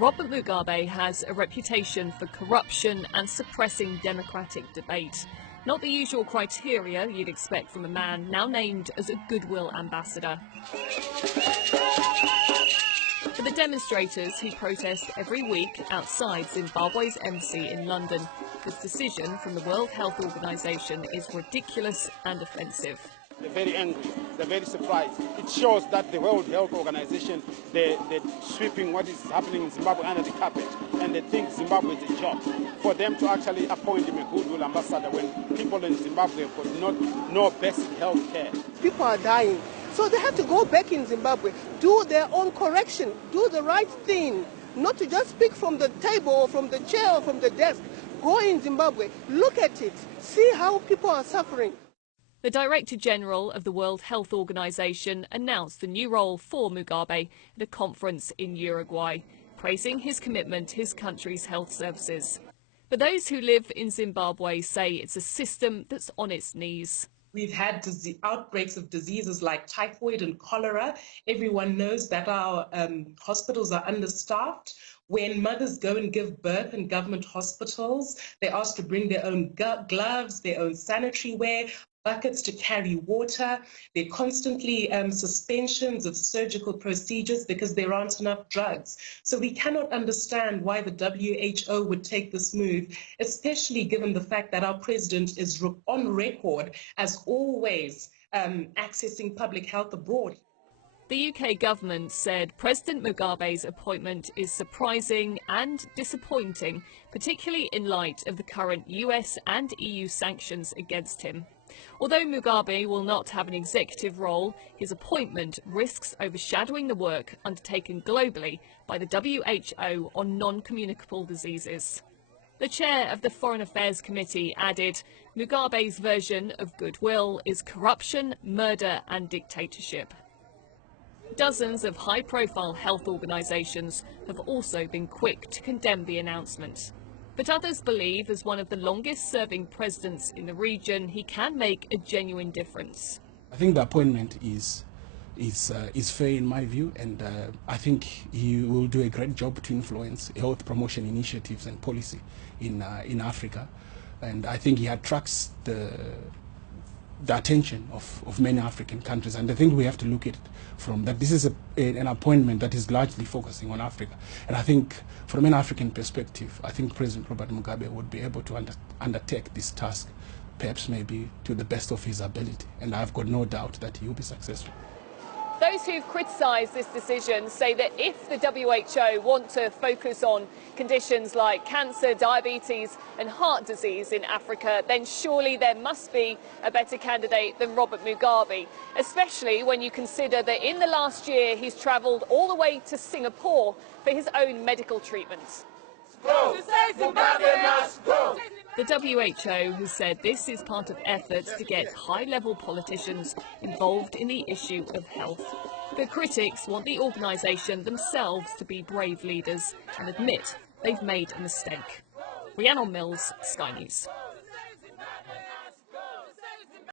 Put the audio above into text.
Robert Mugabe has a reputation for corruption and suppressing democratic debate. Not the usual criteria you'd expect from a man now named as a Goodwill ambassador. For the demonstrators who protest every week outside Zimbabwe's embassy in London, this decision from the World Health Organization is ridiculous and offensive. They're very angry, they're very surprised. It shows that the World Health Organization, they're sweeping what is happening in Zimbabwe under the carpet, and they think Zimbabwe is a job. For them to actually appoint him a Goodwill ambassador when people in Zimbabwe have got no basic health care. People are dying, so they have to go back in Zimbabwe, do their own correction, do the right thing, not to just speak from the table or from the chair or from the desk. Go in Zimbabwe, look at it, see how people are suffering. The Director General of the World Health Organization announced the new role for Mugabe at a conference in Uruguay, praising his commitment to his country's health services. But those who live in Zimbabwe say it's a system that's on its knees. We've had outbreaks of diseases like typhoid and cholera. Everyone knows that our hospitals are understaffed. When mothers go and give birth in government hospitals, they're asked to bring their own gloves, their own sanitary wear, buckets to carry water. There are constantly suspensions of surgical procedures because there aren't enough drugs. So we cannot understand why the WHO would take this move, especially given the fact that our president is on record as always accessing public health abroad. The UK government said President Mugabe's appointment is surprising and disappointing, particularly in light of the current US and EU sanctions against him. Although Mugabe will not have an executive role, his appointment risks overshadowing the work undertaken globally by the WHO on non-communicable diseases. The chair of the Foreign Affairs Committee added, Mugabe's version of goodwill is corruption, murder and dictatorship. Dozens of high-profile health organisations have also been quick to condemn the announcement. But others believe, as one of the longest-serving presidents in the region, he can make a genuine difference. I think the appointment is fair in my view, and I think he will do a great job to influence health promotion initiatives and policy in Africa. And I think he attracts the attention of many African countries, and I think we have to look at it from that. This is an appointment that is largely focusing on Africa, and I think from an African perspective, I think President Robert Mugabe would be able to undertake this task, perhaps maybe to the best of his ability, and I've got no doubt that he will be successful. Those who've criticised this decision say that if the WHO want to focus on conditions like cancer, diabetes and heart disease in Africa, then surely there must be a better candidate than Robert Mugabe, especially when you consider that in the last year he's travelled all the way to Singapore for his own medical treatments. Go! Mugabe must go! The WHO has said this is part of efforts to get high-level politicians involved in the issue of health. But critics want the organisation themselves to be brave leaders and admit they've made a mistake. Rhiannon Mills, Sky News.